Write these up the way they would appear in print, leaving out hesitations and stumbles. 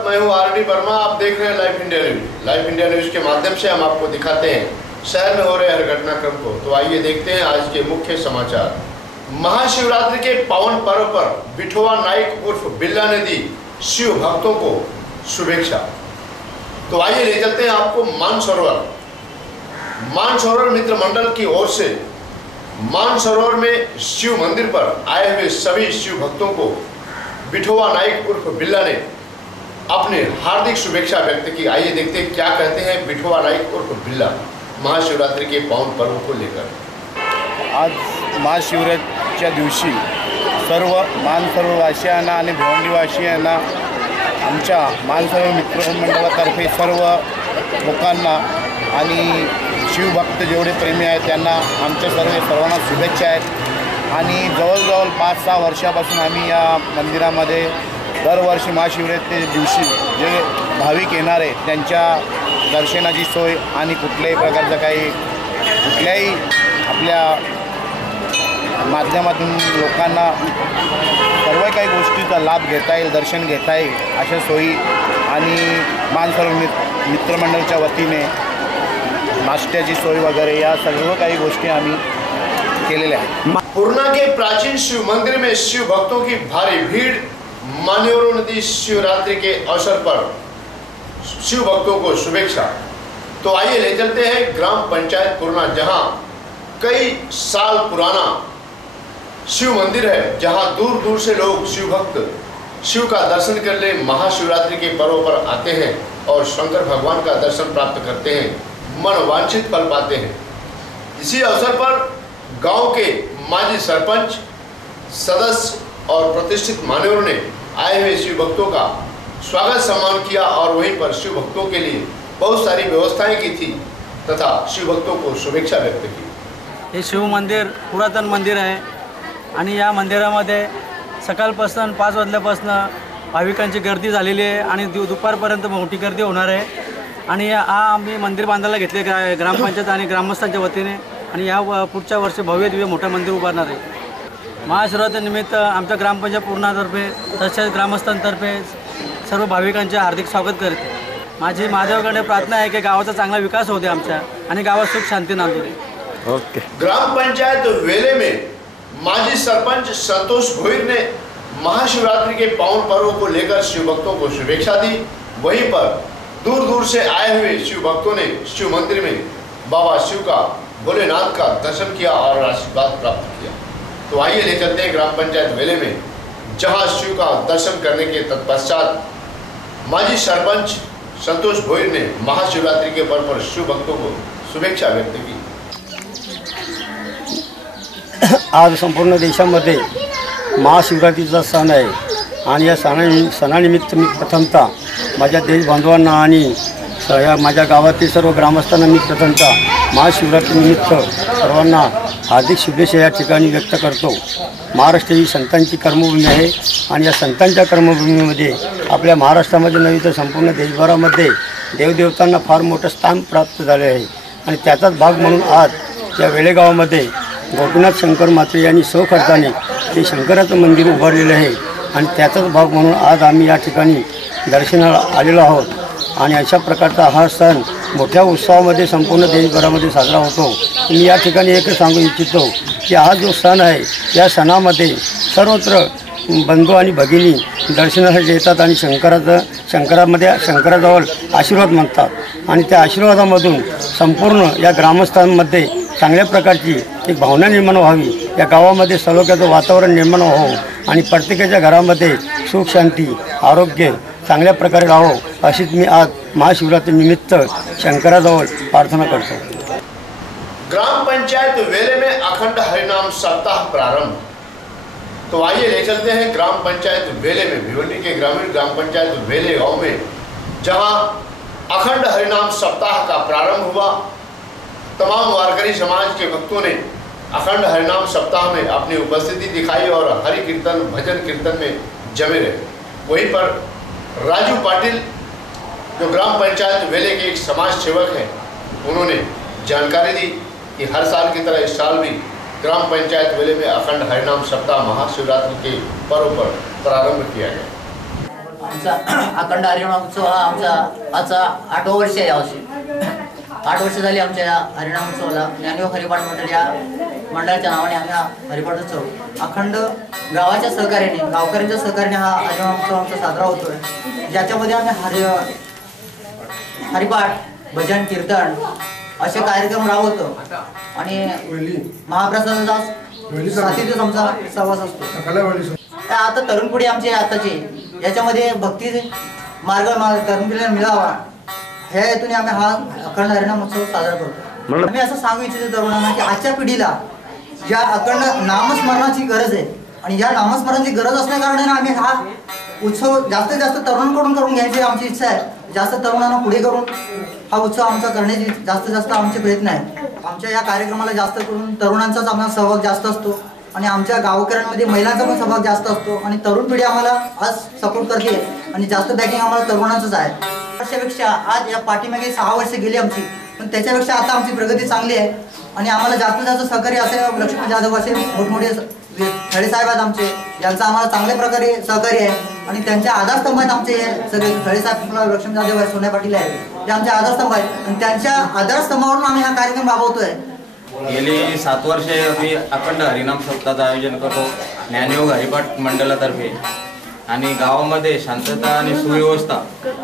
स्वागत। मैं हूं R D Verma. आप देख रहे हैं live India news. Live India news के माध्यम से हम आपको दिखाते हैं शहर में हो रहे हर घटनाक्रम को। तो आइए देखते हैं आज के मुख्य समाचार। महाशिवरात्रि के पावन पर्व पर बिठवा नाइक उर्फ बिल्ला ने दी शिव भक्तों को शुभेच्छा। तो आइए ले चलते हैं आपको मानसरोवर। मानसरोवर मित्र मंडल की ओर से मानसरोवर में शिव मंदिर पर आए हुए सभी शिव भक्तों को बिठवा नाइक उर्फ बिल्ला ने अपने हार्दिक शुभेच्छा व्यक्त की। आइए देखते हैं क्या कहते हैं बिठवा नाइक उर्फ बिल्ला महाशिवरात्रि के पावन पर्व को लेकर। आज महाशिवरात्रीच्या दिवशी सर्व मानसरोवरवासियांना आणि भिवंडीवासियांना आमच्या मानसरोवर मित्रमंडळातर्फे सर्व लोकांना आणि शिवभक्त जेवढे प्रेमी आहेत त्यांना आमच्या सर्वांना शुभेच्छा आहेत। आणि जवळजवळ 5-6 वर्षापासून आम्ही या मंदिरामध्ये दरवर्षी महाशिवरात्री दिवशी जे भाविक येणार आहेत त्यांच्या दर्शनाची सोय आणि कुठल्याही प्रकारचं कुठल्याही आपल्या माध्यमातून लोकांना सर्व काही गोष्टीचा लाभ घेता येईल, दर्शन घेता येईल अशा सोयी आणि मानसरोवर मित्रमंडळाच्या वतीने नाश्त्याची सोय वगैरे या सर्व काही गोष्टी आम्ही केलेल्या आहेत। पूर्णा के प्राचीन शिव मंदिर में शिव भक्तों की भारी भीड़। मान्यवरों ने दी शिवरात्रि के अवसर पर शिव भक्तों को शुभेच्छा। तो आइए ले चलते हैं ग्राम पंचायत पूर्णा, जहां कई साल पुराना शिव मंदिर है, जहां दूर दूर से लोग शिव भक्त शिव का दर्शन करने महाशिवरात्रि के पर्व पर आते हैं और शंकर भगवान का दर्शन प्राप्त करते हैं, मन वांछित फल पाते हैं। इसी अवसर पर गांव के माजी सरपंच, सदस्य और प्रतिष्ठित मान्यवरों ने आए हुए शिव भक्तों का स्वागत सम्मान किया और वहीं पर शिव भक्तों के लिए बहुत सारी व्यवस्थाएं की थी तथा शिव भक्तों को शुभेच्छा व्यक्त की। हे शिव मंदिर पुरातन मंदिर आहे आणि या मंदिरामध्ये सकाळपासून 5 वाजल्यापासून भाविकांची गर्दी झालेली आहे आणि दुपारपर्यंत मोठी गर्दी होणार आहे। आणि आम्ही मंदिर बांधायला घेतले ग्रामपंचायत आणि ग्रामस्थांच्या वतीने आणि या पुढच्या वर्षी भव्य दिव्य मोठं मंदिर उभारणार आहे। महाशिवरात्री निमित्त आमच्या ग्रामपंचायत पूर्णातर्फे तसेच ग्रामस्थांतर्फे सर्व भाविकांचे हार्दिक स्वागत करते। माझी महादेवाकडे प्रार्थना आहे की गावाचा चांगला विकास होऊ दे आमच्या आणि गावात सुख शांती नांदू दे। ओके। ग्राम पंचायत वेले में माजी सरपंच संतोष भोईर ने महाशिवरात्रि के पावन पर्व को लेकर शिव भक्तों को शुभेच्छा दी। वहीं पर दूर दूर से आए हुए शिव भक्तों ने शिव मंदिर में बाबा शिव का, भोलेनाथ का दर्शन किया और आशीर्वाद प्राप्त किया। तो आइए ले चलते हैं ग्राम पंचायत वेले में, जहां शिव का दर्शन करने के तत्पश्चात माजी सरपंच संतोष भोईर ने महाशिवरात्रि के पर्व पर शिव भक्तों को शुभेच्छा व्यक्त की। आज संपूर्ण देशामध्ये महाशिवरात्रीचा सण आहे आणि या सणानिमित्त मी प्रथमतः माझ्या देशबांधवांना आणि माझ्या गावातील सर्व ग्रामस्थांना मी प्रथमतः महाशिवरात्रीनिमित्त सर्वांना हार्दिक शुभेच्छा या ठिकाणी व्यक्त करतो। महाराष्ट्र ही संतांची कर्मभूमी आहे आणि या संतांच्या कर्मभूमीमध्ये आपल्या महाराष्ट्रामध्ये नव्हे तर संपूर्ण देशभरामध्ये देवदेवतांना फार मोठं स्थान प्राप्त झाले आहे आणि त्याचाच भाग म्हणून आज या वेळेगावामध्ये गोपीनाथ शंकर मात्रे यांनी स्वखर्चाने ते शंकराचं मंदिर उभारलेलं आहे आणि त्याचाच भाग म्हणून आज आम्ही या ठिकाणी दर्शनाला आलेलो आहोत। आणि अशा प्रकारचा हा सण मोठ्या उत्सवामध्ये संपूर्ण देशभरामध्ये साजरा होतो। मी या ठिकाणी एकच सांगू इच्छितो की हा जो सण आहे या सणामध्ये सर्वत्र बंधू आणि भगिनी दर्शनासाठी येतात आणि शंकराजवळ आशीर्वाद मागतात आणि त्या आशीर्वादामधून संपूर्ण या ग्रामस्थांमध्ये चांगल्या प्रकारची एक भावना निर्माण व्हावी, या गावामध्ये सलोख्याचं वातावरण निर्माण व्हावं आणि प्रत्येकाच्या घरामध्ये सुख शांती आरोग्य चांगल्या प्रकारे राहावं अशीच मी आज महाशिवरात्री निमित्त शंकराजवळ प्रार्थना करतो। ग्राम पंचायत वेले में अखंड हरिनाम सप्ताह प्रारंभ। तो आइए ले चलते हैं ग्राम पंचायत वेले में, भिवंडी के ग्रामीण ग्राम पंचायत वेले गांव में, जहां अखंड हरिनाम सप्ताह का प्रारंभ हुआ। तमाम वारकरी समाज के भक्तों ने अखंड हरिनाम सप्ताह में अपनी उपस्थिति दिखाई और हरि कीर्तन भजन कीर्तन में जमे रहे। वहीं पर राजू पाटिल जो ग्राम पंचायत वेले के एक समाज सेवक हैं, उन्होंने जानकारी दी कि हर साल की तरह इस साल भी ग्राम पंचायत वेले में अखंड हरिनाम सप्ताह महाशिवरात्रि के पर्व पर प्रारंभ किया गया। आमचा अखंड हरिनाम उत्सव हा आमचा आजचा 8वं वर्ष आहे. यावर्षी 8 वर्ष झाली आमच्या या हरिनाम उत्सवाला. ज्ञानयोग हरिपाठ मंडळ या मंडळाच्या नावाने आम्ही हा हरिपाठ उत्सव अखंड गावाच्या सहकार्याने, गावकऱ्यांच्या सहकार्याने हा हरिनाम उत्सव आमचा साजरा होतोय. ज्याच्यामध्ये आम्ही हरिपाठ, भजन, कीर्तन असे कार्यक्रम राबवतो आणि महाप्रसादाचा 7 दिवस आमचा सहवास असतो. आता तरुण पिढी आमची आताची याच्यामध्ये भक्ती मार्ग तरुण पिढीला मिळावा ह्या हेतूने आम्ही हा अखंड हरिनाम उत्सव साजरा करतो. आम्ही असं सांगू इच्छितो तरुणांना की आजच्या पिढीला ज्या अखंड नामस्मरणाची गरज आहे आणि या नामस्मरणाची गरज असल्या कारणाने आम्ही हा उत्सव जास्तीत जास्त तरुणांकडून करून घ्यायची आमची इच्छा आहे. जास्त तरुणांना पुढे करून हा उत्सव आमचा करण्याची जास्तीत जास्त आमचे प्रयत्न आहे. आमच्या या कार्यक्रमाला जास्त करून तरुणांचाच आम्हाला सहभाग जास्त असतो आणि आमच्या गावकऱ्यांमध्ये महिलांचा पण सहभाग जास्त असतो आणि तरुण पिढी आम्हाला आज सपोर्ट करते आणि जास्त बॅकिंग आम्हाला तरुणांचंच आहे. वर्षापेक्षा आज या पाठीमागे 6 वर्ष गेली आमची, पण त्याच्यापेक्षा आता आमची प्रगती चांगली आहे आणि आम्हाला जास्तीत जास्त सहकार्य असे लक्ष्मण जाधव असे मोठमोठे खळेसाहेब आहेत आमचे, यांचा आम्हाला चांगल्या प्रकारे सहकार्य आहे आणि त्यांच्या आधारस्तंभ आहेत आमचे सगळे. खळेसाहेब लक्ष्मण जाधव आहे, सोन्या पाटील आहेत, ते आमचे आधारस्तंभ आहेत आणि त्यांच्या आधारस्तंभावरून आम्ही हा कार्यक्रम राबवतोय. गेली 7 वर्षे आम्ही अखंड हरिनाम सप्ताहाचं आयोजन करतो ज्ञानयोग हरिपाठ मंडळातर्फे आणि गावामध्ये शांतता आणि सुव्यवस्था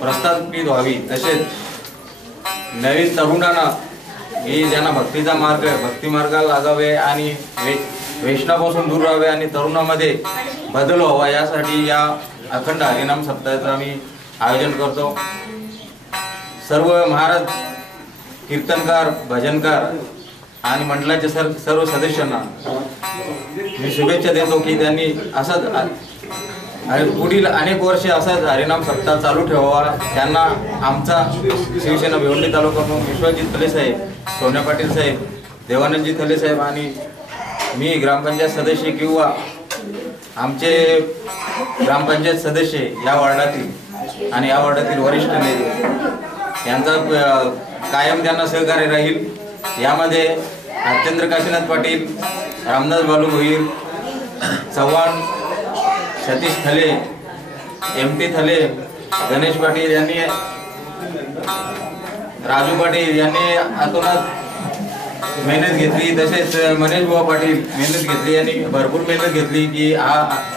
प्रस्थापित व्हावी, तसेच नवीन तरुणांना की ज्यांना भक्तीचा मार्ग भक्ती मार्गाला लागावे आणि व्यसनापासून दूर राहावे आणि तरुणामध्ये बदल व्हावा यासाठी या अखंड हरिनाम सप्ताहाचं आम्ही आयोजन करतो. सर्व महाराज कीर्तनकार, भजनकार आणि मंडळाच्या सर्व सदस्यांना मी शुभेच्छा देतो की त्यांनी असाच पुढील अनेक वर्षे असाच हरिनाम सप्ताह चालू ठेवावा. त्यांना आमचा शिवसेना भिवंडी तालुका विश्वजित थले साहेब, सोन्या पाटील साहेब, देवानंदजी थले साहेब आणि मी ग्रामपंचायत सदस्य किंवा आमचे ग्रामपंचायत सदस्य या वार्डातील आणि या वार्डातील वरिष्ठ नेते यांचा कायम त्यांना सहकार्य राहील. यामध्ये हरचंद्र काशीनाथ पाटील, रामदास बालू भोईर, चव्हाण, सतीश थले, MT थले, गणेश पाटील यांनी, राजू पाटील यांनी आतोनात मेहनत घेतली, तसेच मनेश बुवा पाटील मेहनत घेतली यांनी भरपूर मेहनत घेतली की हा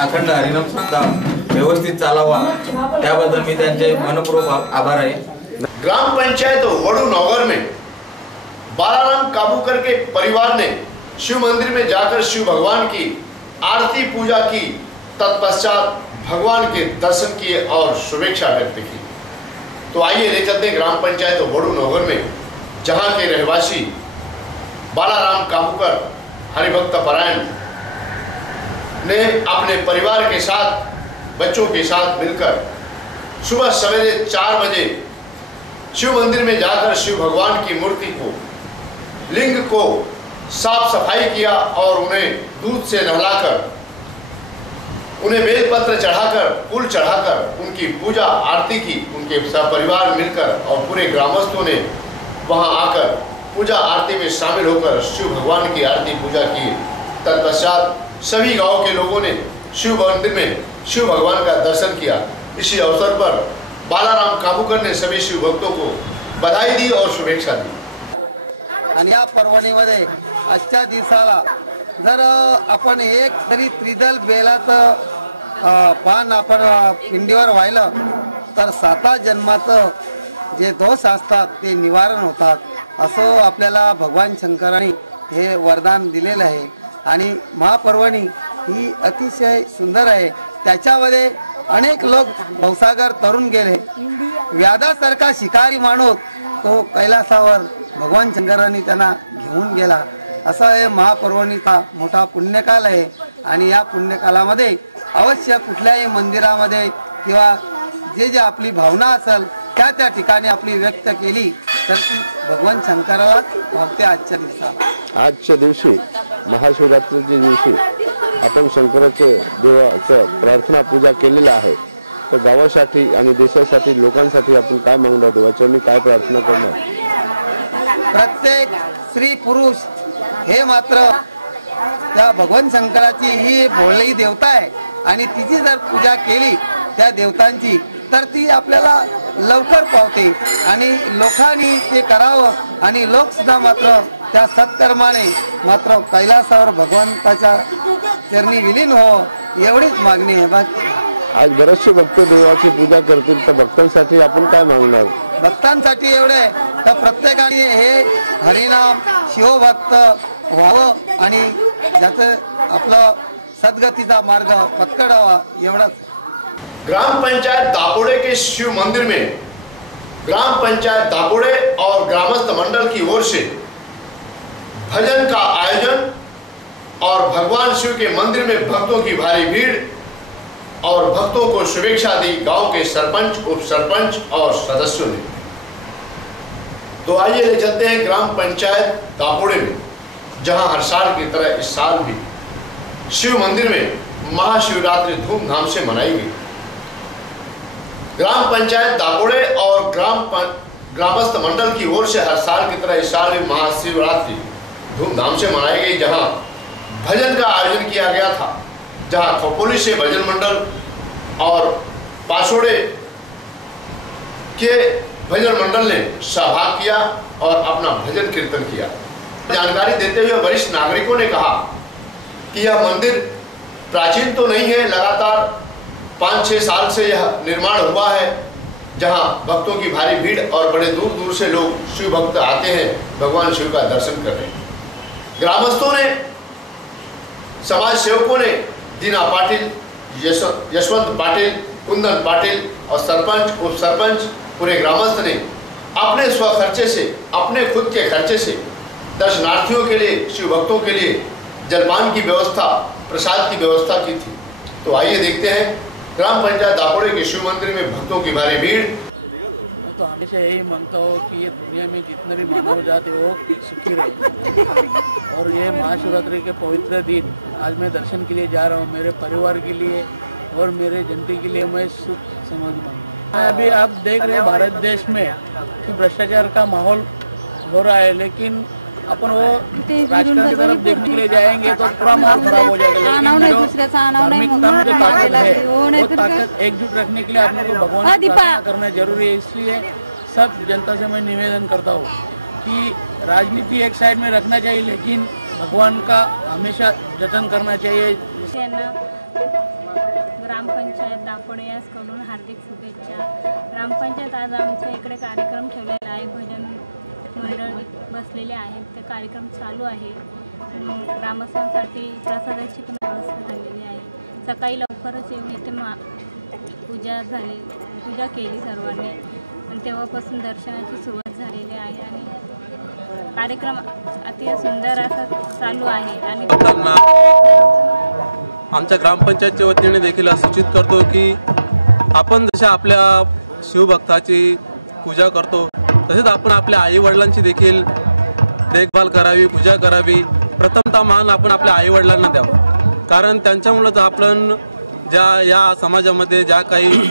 अखंड हरिनाम सप्ताह व्यवस्थित चालावा. त्याबद्दल मी त्यांचे मनपूर्वक आभार आहे. ग्राम पंचायत वड़ू नौगर में बालाराम काबूकर के परिवार ने शिव मंदिर में जाकर शिव भगवान की आरती पूजा की, तत्पश्चात भगवान के दर्शन किए और शुभेच्छा व्यक्त की. तो आइए ले चलते ग्राम पंचायत वड़ू नौगर में, जहां के रहवासी बालाराम काबूकर हरिभक्त परायण ने अपने परिवार के साथ, बच्चों के साथ मिलकर सुबह सवेरे 4 बजे शिव मंदिर में जाकर शिव भगवान की मूर्ति को, लिंग को साफ सफाई किया और उन्हें दूध से नहलाकर, उन्हें बेलपत्र चढ़ाकर, फूल चढ़ाकर उनकी पूजा आरती की. उनके सब परिवार मिलकर और पूरे ग्रामस्थों ने वहां आकर पूजा आरती में शामिल होकर शिव भगवान की आरती पूजा की. तत्पश्चात सभी गांव के लोगों ने शिव मंदिर में शिव भगवान का दर्शन किया. इसी अवसर पर बालाराम काबूकर ने सभी शिव भक्तों को बधाई दी और शुभेच्छा दी. आणि या पर्वणीमध्ये आजच्या दिवसाला जर आपण एक तरी त्रिदल बेलाचं पान आपण पिंडीवर वाहिलं तर 7 जन्माचं जे दोष असतात ते निवारण होतात, असं आपल्याला भगवान शंकरांनी हे वरदान दिलेलं आहे. आणि महापर्वणी ही अतिशय सुंदर आहे. त्याच्यामध्ये अनेक लोक भवसागर तरुण गेले. व्याधासारखा शिकारी माणूस तो कैलासावर भगवान शंकरांनी त्यांना घेऊन गेला. असा हे महापर्वणीचा मोठा पुण्यकाल आहे. आणि या पुण्यकालामध्ये अवश्य कुठल्याही मंदिरामध्ये किंवा जे आपली भावना असेल त्या ठिकाणी आपली व्यक्त केली तर ती भगवान शंकराला भावते. आजच्या दिवशी महाशिवरात्रीच्या दिवशी आपण शंकराचे देवाचं प्रार्थना पूजा केलेला आहे. तर गावासाठी आणि देशासाठी लोकांसाठी आपण काय मागणार, देवाचरणी काय प्रार्थना करणार? प्रत्येक स्त्री पुरुष हे मात्र त्या भगवान शंकराची ही भोळी देवता आहे आणि तिची जर पूजा केली त्या देवतांची, तर ती आपल्याला लवकर पावते आणि लोकांनी ते करावं आणि लोकसुद्धा मात्र त्या सत्कर्माने मात्र कैलासावर भगवंताच्या चरणी विलीन हो, एवढीच मागणी आहे. बाकी आज बरेचसे भक्त देवाची पूजा करतील, तर भक्तांसाठी आपण काय मागणार? भक्तांसाठी एवढे का प्रत्येकाने हे हरिनाम शिवभक्त व्हावं आणि ज्याचं आपलं सद्गतीचा मार्ग पत्करावा, एवढंच. ग्राम पंचायत दापोड़े के शिव मंदिर में ग्राम पंचायत दापोड़े और ग्रामस्थ मंडल की ओर से भजन का आयोजन और भगवान शिव के मंदिर में भक्तों की भारी भीड़ और भक्तों को शुभेच्छा दी गांव के सरपंच, उप सरपंच और सदस्यों ने। तो आइए ले चलते हैं ग्राम पंचायत दापोड़े में, जहां हर साल की तरह इस साल भी शिव मंदिर में महाशिवरात्रि धूमधाम से मनाई गई। ग्राम पंचायत दापोड़े और ग्रामस्थ मंडल की ओर से हर साल की तरह इस साल भी महाशिवरात्रि धूमधाम से मनाई गई, जहां भजन का आयोजन किया गया था, जहां खोपोली से भजन मंडल और पासोड़े के भजन मंडल ने सहभाग किया और अपना भजन कीर्तन किया। जानकारी देते हुए वरिष्ठ नागरिकों ने कहा कि यह मंदिर प्राचीन तो नहीं है, लगातार 5-6 साल से यह निर्माण हुआ है, जहां भक्तों की भारी भीड़ और बड़े दूर दूर से लोग शिव भक्त आते हैं भगवान शिव का दर्शन करने। ग्रामस्थों ने, समाज सेवकों ने, दीना पाटिल, यशवंत पाटिल, कुंदन पाटिल और सरपंच, उप सरपंच, पूरे ग्रामस्थ ने अपने स्वखर्चे से, अपने खुद के खर्चे से दर्शनार्थियों के लिए, शिव भक्तों के लिए जलपान की व्यवस्था, प्रसाद की व्यवस्था की थी। तो आइए देखते हैं ग्राम पंचायत दापोड़े के शिव मंदिर में भक्तों की भारी भीड़। मैं तो हमेशा यही मांगता हूँ कि ये दुनिया में जितने भी मानव जाति वो सुखी रहे, और ये महाशिवरात्रि के पवित्र दिन आज मैं दर्शन के लिए जा रहा हूँ। मेरे परिवार के लिए और मेरे जनता के लिए मैं सुख समाधि मांगता हूँ। अभी आप देख रहे हैं भारत देश में कि भ्रष्टाचार का माहौल हो रहा है, लेकिन अपन वो राजकारण की तरफ देखने के लिए जाएंगे तो पूरा माहौल खराब हो जाएगा। लेकिन जो धार्मिकता में जो ताकत है, वो ताकत एकजुट रखने के लिए अपने को भगवान की प्रार्थना करना जरूरी है। इसलिए सब जनता से मैं निवेदन करता हूँ कि राजनीति एक साइड में रखना चाहिए, लेकिन भगवान का हमेशा जतन करना चाहिए। ग्रामपंचायत दापोडे यासकडून हार्दिक शुभेच्छा। ग्रामपंचायत आज आमच्या इकडे कार्यक्रम ठेवलेला आहे, भजन मंडळ बसलेले आहेत, ते कार्यक्रम चालू आहे। ग्रामस्थांसाठी प्रसादाची पण व्यवस्था झालेली आहे। सकाळी लवकरच येऊन इथे पूजा केली सर्वांनी आणि तेव्हापासून दर्शनाची सुरुवात झालेली आहे आणि कार्यक्रम अतिशय सुंदर असा चालू आहे। आणि आमच्या ग्रामपंचायतच्या वतीने देखील सूचित करतो की आपण जशा आपल्या शिवभक्ताची पूजा करतो, तसेच आपण आपल्या आई वडिलांची देखील देखभाल करावी, पूजा करावी। प्रथमतः मान आपण आपल्या आई वडिलांना द्यावा, कारण त्यांच्यामुळेच आपण ज्या या समाजामध्ये ज्या काही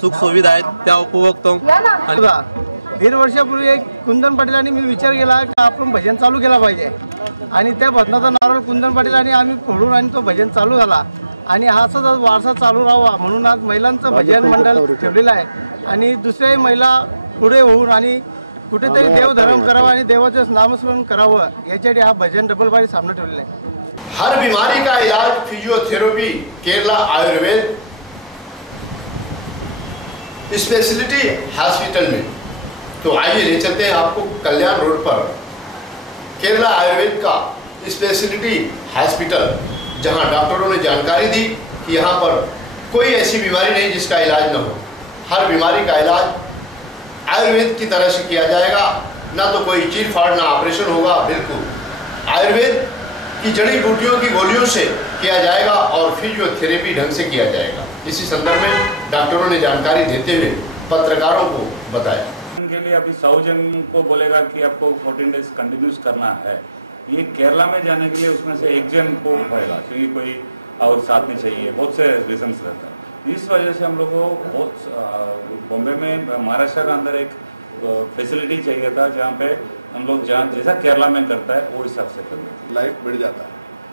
सुखसुविधा आहेत त्या उपभोगतो। आणि 1.5 वर्षापूर्वी एक कुंदन पाटीलांनी मी विचार केला की आपण भजन चालू केला पाहिजे आणि त्या भजनाचा नारळ कुंदन पाटील आणि आम्ही फोडून आणि तो भजन चालू झाला आणि हा असाच वारसा चालू राहावा म्हणून आज महिलांचं भजन मंडळ ठेवलेलं आहे आणि दुसऱ्याही महिला पुढे होऊन आणि कुठेतरी देवधर्म करावा आणि देवाचं नामस्मरण करावं याच्यासाठी हा भजन डबल बारी सामना ठेवलेला आहे। हर बीमारी का इलाज physiotherapy Kerala Ayurveda speciality hospital में। तो आइए ले चलते हैं आपको कल्याण रोड पर केरला आयुर्वेद का स्पेशलिटी हॉस्पिटल, जहां डॉक्टरों ने जानकारी दी कि यहाँ पर कोई ऐसी बीमारी नहीं जिसका इलाज न हो। हर बीमारी का इलाज आयुर्वेद की तरह से किया जाएगा, ना तो कोई चीर फाड़ ना ऑपरेशन होगा, बिल्कुल आयुर्वेद की जड़ी बूटियों की गोलियों से किया जाएगा और फिजियोथेरेपी ढंग से किया जाएगा। इसी संदर्भ में डॉक्टरों ने जानकारी देते हुए पत्रकारों को बताया। के लिए अभी 100 जन को बोलेगा कि आपको 14 डेज कंटिन्यूस करना है। ये केरला में जाने के लिए उसमें से 1 जन को होएगा, क्योंकि कोई और साथ में चाहिए, बहुत से रीजंस रहते हैं। इस वजह से हम लोग को बहुत बॉम्बे में महाराष्ट्र के अंदर एक फैसिलिटी चाहिए था, जहाँ पे हम लोग जैसा केरला में करता है वो हिसाब से करते हैं। लाइफ बढ़ जाता है,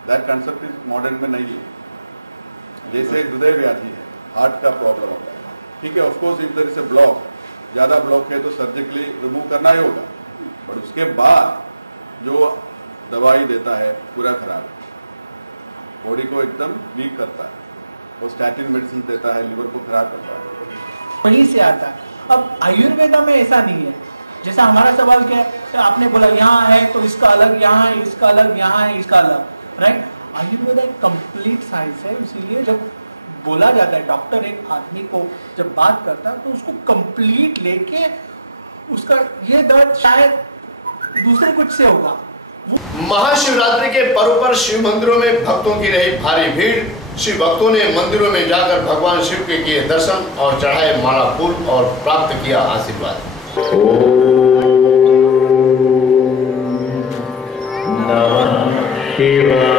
दैट कंसेप्ट इज मॉडर्न में नहीं है। जैसे हृदय व्याधि है, हार्ट का प्रॉब्लम होता है, ठीक है, of course if there is a block, ज़्यादा ब्लॉक है तो सर्जिकली रिमूव करना ही होगा, और उसके बाद जो दवाई देता है पूरा खराब, बॉडी को एकदम वीक करता है, वो स्टैटिन मेडिसिन देता है, लिवर को खराब करता है, वहीं से आता है। अब आयुर्वेदा में ऐसा नहीं है। जैसा हमारा सवाल क्या है, आपने बोला यहाँ है तो इसका अलग, यहाँ है इसका अलग, यहाँ है इसका अलग, राइट। आयुर्वेदा एक कंप्लीट साइंस है, इसीलिए जब बोला जाता है, डॉक्टर एक आदमी को जब बात करता है तो उसको कंप्लीट लेके उसका ये दर्द शायद दूसरे कुछ से होगा। महाशिवरात्रि के पर्व पर शिव मंदिरों में भक्तों की रही भारी भीड़। शिव भक्तों ने मंदिरों में जाकर भगवान शिव के किए दर्शन और चढ़ाए माला फूल और प्राप्त किया आशीर्वाद। नमः शिवाय।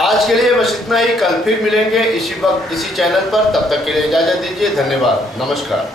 आज के लिए बस इतना ही। कल फिर मिलेंगे इसी वक्त इसी चैनल पर। तब तक के लिए इजाजत दीजिए। धन्यवाद। नमस्कार।